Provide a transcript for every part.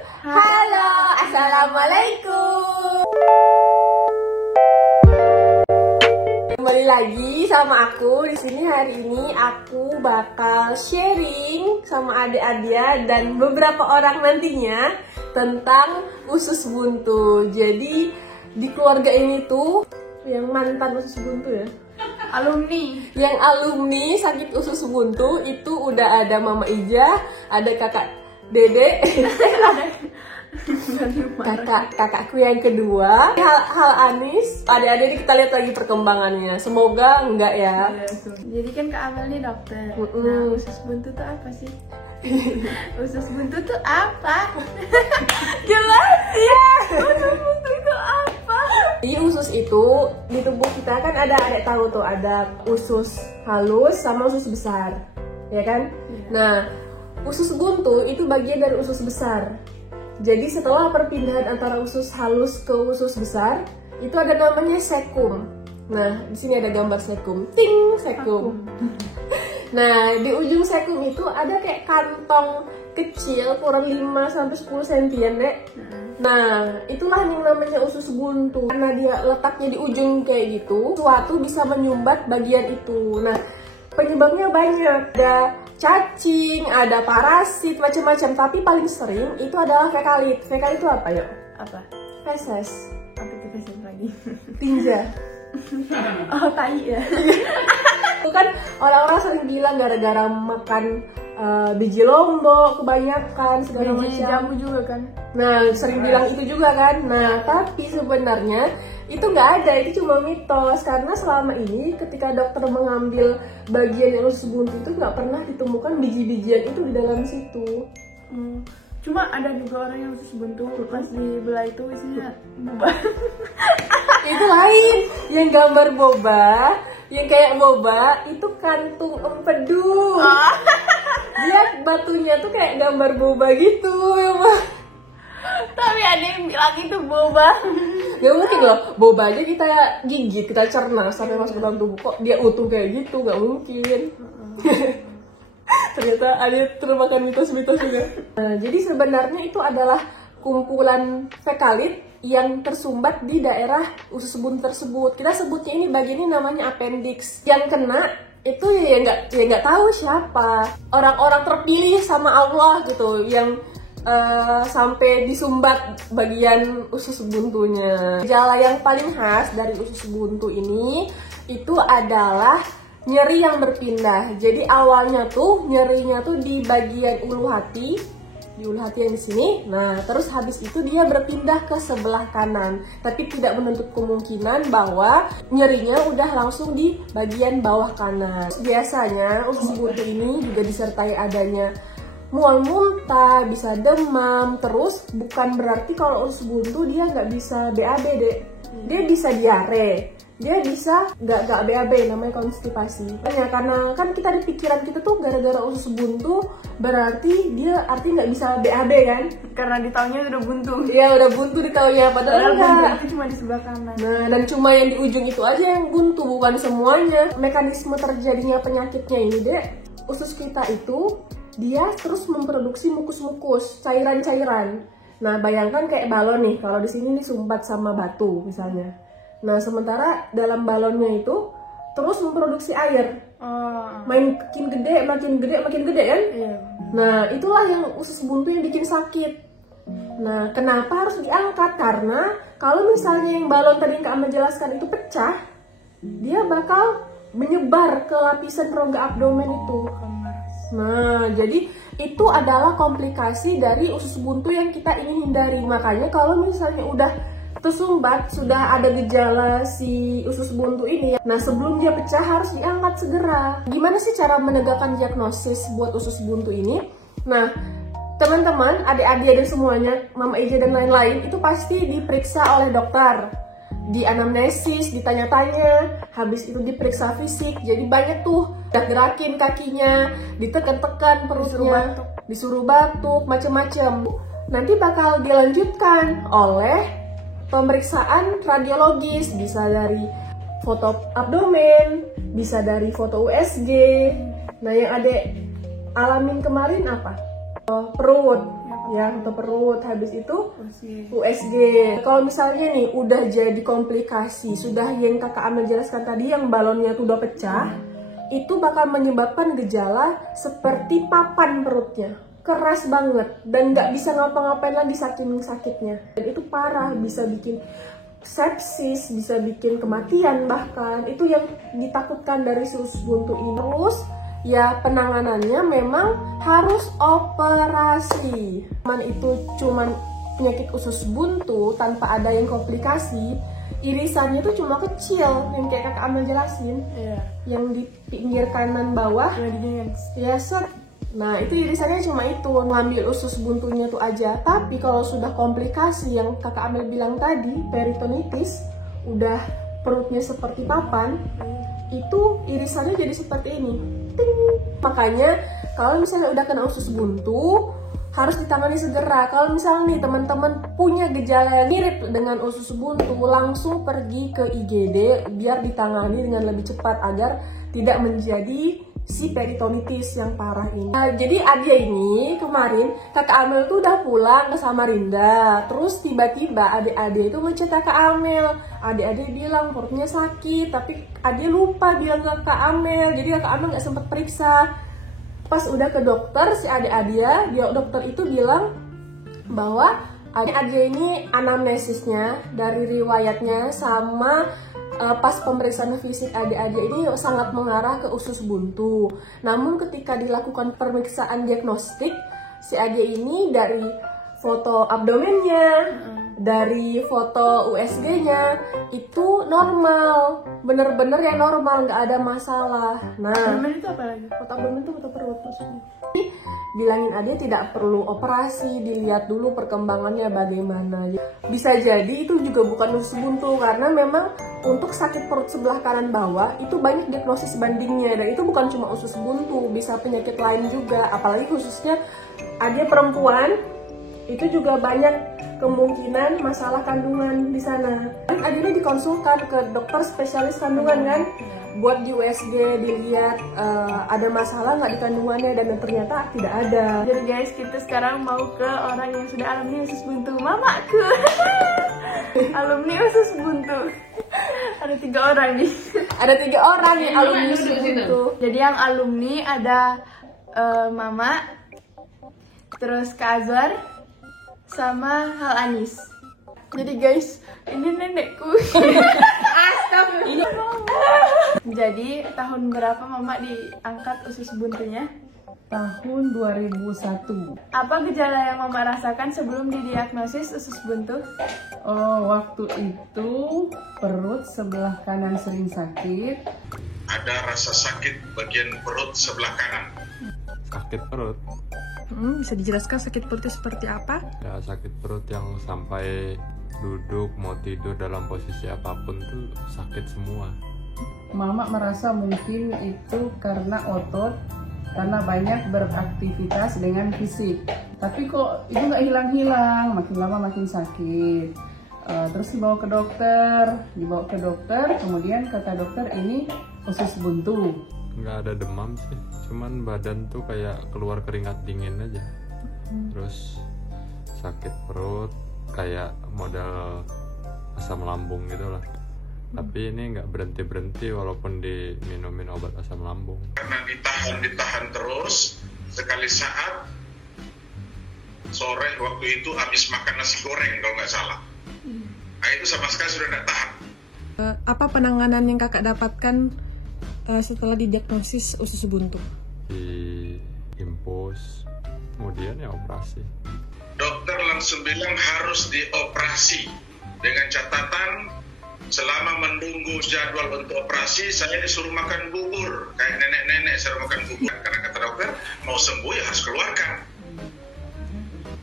Halo, assalamualaikum. Kembali lagi sama aku di sini. Hari ini aku bakal sharing sama adik-adik dan beberapa orang nantinya tentang usus buntu. Jadi di keluarga ini tuh yang mantan usus buntu ya, yang alumni sakit usus buntu itu udah ada Mama Ija, ada kakak Dede, kakakku yang kedua, hal Anis. Adik-adik ini kita lihat lagi perkembangannya. Semoga enggak ya. Jadi kan Kak Amel nih dokter. Nah, usus buntu tuh apa sih? Usus buntu tuh apa? Jelas ya. Usus buntu itu apa? Di usus itu di tubuh kita kan ada tahu tuh ada usus halus sama usus besar, ya kan? Ya. Nah, usus buntu itu bagian dari usus besar. Jadi setelah perpindahan antara usus halus ke usus besar, itu ada namanya sekum. Nah, di sini ada gambar sekum. Ting, sekum. Nah, di ujung sekum itu ada kayak kantong kecil kurang 5-10 cm, Dek. Nah, itulah yang namanya usus buntu. Karena dia letaknya di ujung kayak gitu, suatu bisa menyumbat bagian itu. Nah, penyebabnya banyak. Ada cacing, ada parasit, macam-macam. Tapi paling sering itu adalah fekalit. Fekalit itu apa ya? Apa? Feses. Apa itu feses lagi? Tinja. Oh, tai ya. Itu kan orang-orang sering bilang gara-gara makan biji lombok kebanyakan segala Biji macam. jamu juga kan? Nah, sering bilang itu juga kan. Nah, tapi sebenarnya itu nggak ada, itu cuma mitos. Karena selama ini ketika dokter mengambil bagian yang usus buntu itu nggak pernah ditemukan biji-bijian itu di dalam situ. Cuma ada juga orang yang usus buntu pas dibelah itu isinya boba. Itu lain. Yang gambar boba, yang kayak boba itu kantung empedu. Dia batunya tuh kayak gambar boba gitu, ya Mbak. Tapi ada yang bilang itu boba. Gak mungkin loh, boba aja kita gigit, kita cerna sampai masuk ke dalam tubuh. Kok dia utuh kayak gitu, gak mungkin. Ternyata ada termakan mitos-mitos juga. Nah, jadi sebenarnya itu adalah kumpulan fekalit yang tersumbat di daerah usus buntu tersebut. Kita sebutnya ini bagian ini namanya appendix. Yang kena itu ya nggak tahu siapa. Orang-orang terpilih sama Allah gitu yang sampai disumbat bagian usus buntunya. Gejala yang paling khas dari usus buntu ini itu adalah nyeri yang berpindah. Jadi awalnya tuh nyerinya tuh di bagian ulu hati, di ulu hati yang di sini. Nah, terus habis itu dia berpindah ke sebelah kanan. Tapi tidak menutup kemungkinan bahwa nyerinya udah langsung di bagian bawah kanan. Biasanya usus buntu ini juga disertai adanya mual muntah, bisa demam. Terus bukan berarti kalau usus buntu dia nggak bisa BAB, Dek. Dia bisa diare, dia bisa nggak BAB, namanya konstipasi. Karena kan kita di pikiran kita tuh gara-gara usus buntu berarti dia artinya nggak bisa BAB kan? Karena di taunya udah buntu. Iya, udah buntu di taunya, padahal buntu enggak. itu cuma di sebelah kanan. Nah, dan cuma yang di ujung itu aja yang buntu, bukan semuanya. Mekanisme terjadinya penyakitnya ini, Dek, usus kita itu dia terus memproduksi mukus-mukus, cairan-cairan. Nah, bayangkan kayak balon nih, kalau di sini disumbat sama batu misalnya. Nah, sementara dalam balonnya itu terus memproduksi air. Makin gede, makin gede kan? Iya. Nah, itulah yang usus buntu yang bikin sakit. Nah, kenapa harus diangkat? Karena kalau misalnya yang balon tadi yang Kak Amel jelaskan itu pecah, dia bakal menyebar ke lapisan rongga abdomen itu. Nah, jadi itu adalah komplikasi dari usus buntu yang kita ingin hindari. Makanya kalau misalnya udah tersumbat, sudah ada gejala si usus buntu ini, nah sebelum dia pecah harus diangkat segera. Gimana sih cara menegakkan diagnosis buat usus buntu ini? Nah, teman-teman, adik-adik dan semuanya, Mama Ija dan lain-lain, itu pasti diperiksa oleh dokter. Di anamnesis, ditanya-tanya, habis itu diperiksa fisik. Jadi banyak tuh, udah gerakin kakinya, ditekan-tekan perutnya, disuruh batuk, macem-macem. Nanti bakal dilanjutkan oleh pemeriksaan radiologis, bisa dari foto abdomen, bisa dari foto USG. Nah, yang adek alamin kemarin apa? Perut. Ya, Ya, foto perut. Habis itu USG. USG. Kalau misalnya nih udah jadi komplikasi, sudah yang kakak Amel jelaskan tadi, yang balonnya tuh udah pecah, itu bakal menyebabkan gejala seperti papan perutnya. Keras banget dan nggak bisa ngapa-ngapain lagi saking sakitnya. Dan itu parah, bisa bikin sepsis, bisa bikin kematian bahkan. Itu yang ditakutkan dari si usus buntu ini. Terus ya penanganannya memang harus operasi. Itu cuman penyakit usus buntu tanpa ada yang komplikasi. Irisannya tuh cuma kecil, yang kayak kakak Amel jelasin. Yang di pinggir kanan bawah. Ya set. Nah itu irisannya cuma itu, ngambil usus buntunya tuh aja. Tapi kalau sudah komplikasi yang kakak Amel bilang tadi, peritonitis, udah perutnya seperti papan, itu irisannya jadi seperti ini. Ting. Makanya kalau misalnya udah kena usus buntu, harus ditangani segera. Kalau misalnya nih teman-teman punya gejala yang mirip dengan usus buntu, langsung pergi ke IGD biar ditangani dengan lebih cepat agar tidak menjadi si peritonitis yang parah ini. Nah, jadi Adia ini kemarin kakak Amel tuh udah pulang ke Samarinda, terus tiba-tiba adik-adik itu ngechat kakak Amel. Adik-adik bilang perutnya sakit, tapi Adia lupa bilang ke kakak Amel, jadi kakak Amel nggak sempat periksa. Pas udah ke dokter, si adik-adia, dokter itu bilang bahwa adik-adia ini anamnesisnya dari riwayatnya sama pas pemeriksaan fisik adik-adik ini sangat mengarah ke usus buntu. Namun ketika dilakukan pemeriksaan diagnostik, si adik ini dari foto abdomennya, dari foto USG-nya itu normal, bener-bener ya normal, nggak ada masalah. Nah, Abdomen itu apa lagi? foto abdomen itu foto perut maksudnya. Bilangin Adia tidak perlu operasi, dilihat dulu perkembangannya bagaimana. Bisa jadi itu juga bukan usus buntu, karena memang untuk sakit perut sebelah kanan bawah itu banyak diagnosis bandingnya, dan itu bukan cuma usus buntu, bisa penyakit lain juga. Apalagi khususnya Adia perempuan, itu juga banyak kemungkinan masalah kandungan di sana. Adia dikonsulkan ke dokter spesialis kandungan kan, buat di USG dilihat ada masalah nggak di kandungannya, dan ternyata tidak ada. Jadi guys, kita sekarang mau ke orang yang sudah alumni usus buntu, mamaku. Alumni usus buntu. Ada 3 orang nih. Ada 3 orang yang alumni usus buntu. Jadi yang alumni ada Mama, terus Kak Azwar, sama Hal Anis. Jadi guys, ini nenekku. Jadi tahun berapa Mama diangkat usus buntunya? Tahun 2001. Apa gejala yang Mama rasakan sebelum didiagnosis usus buntu? Oh, waktu itu perut sebelah kanan sering sakit. Ada rasa sakit bagian perut sebelah kanan. Sakit perut? Bisa dijelaskan sakit perutnya seperti apa? Ya, sakit perut yang sampai duduk mau tidur dalam posisi apapun tuh sakit semua. Mama merasa mungkin itu karena otot, karena banyak beraktivitas dengan fisik. Tapi kok itu nggak hilang-hilang, makin lama makin sakit. Terus dibawa ke dokter, kemudian kata dokter ini usus buntu. Nggak ada demam sih, cuman badan tuh kayak keluar keringat dingin aja. Terus sakit perut, kayak model asam lambung gitu lah. Tapi ini nggak berhenti walaupun diminumin obat asam lambung. Karena ditahan terus, sekali saat sore waktu itu habis makan nasi goreng kalau nggak salah. Nah, itu sama sekali sudah tidak tahan. Apa penanganan yang kakak dapatkan setelah didiagnosis usus buntu? Di impus, kemudian ya operasi. Dokter langsung bilang harus dioperasi, dengan catatan selama menunggu jadwal untuk operasi saya disuruh makan bubur kayak nenek-nenek, saya makan bubur karena kata dokter mau sembuh ya harus keluarkan.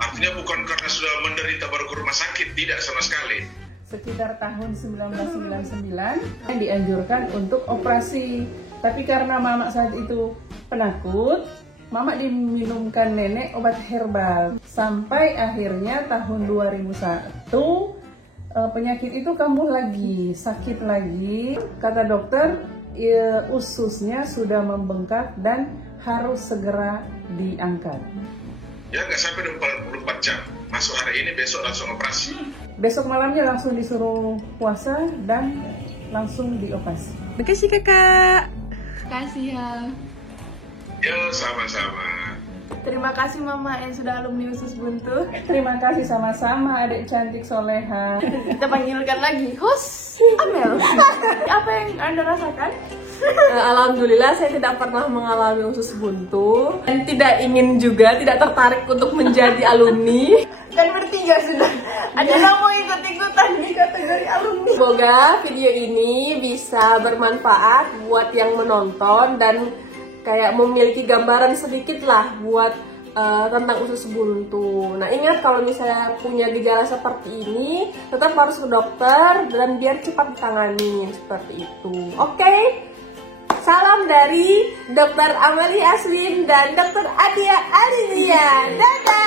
Artinya bukan karena sudah menderita baru ke rumah sakit, tidak sama sekali. Sekitar tahun 1999 dianjurkan untuk operasi. Tapi karena Mama saat itu penakut, Mama diminumkan nenek obat herbal. Sampai akhirnya tahun 2001 penyakit itu kambuh lagi, sakit lagi. Kata dokter, ususnya sudah membengkak dan harus segera diangkat. Ya nggak sampai 24 jam. Masuk hari ini, besok langsung operasi. Besok malamnya langsung disuruh puasa dan langsung dioperasi. Makasih kakak. Kasih ya. Ya, sama-sama. Terima kasih mama yang sudah alumni Usus Buntu. Terima kasih sama-sama adik cantik soleha. Kita panggilkan lagi host Amel. Apa yang Anda rasakan? Alhamdulillah saya tidak pernah mengalami usus buntu dan tidak ingin juga, tidak tertarik untuk menjadi alumni. Kan bertiga sudah. Ada yang mau ikut-ikutan di kategori alumni. Semoga video ini bisa bermanfaat buat yang menonton dan kayak memiliki gambaran sedikit lah buat tentang usus buntu. Nah ingat kalau misalnya punya gejala seperti ini tetap harus ke dokter dan biar cepat ditangani seperti itu. Oke? Salam dari Dr. Amalia Aswin dan Dr. Adia Arizia. Dadah!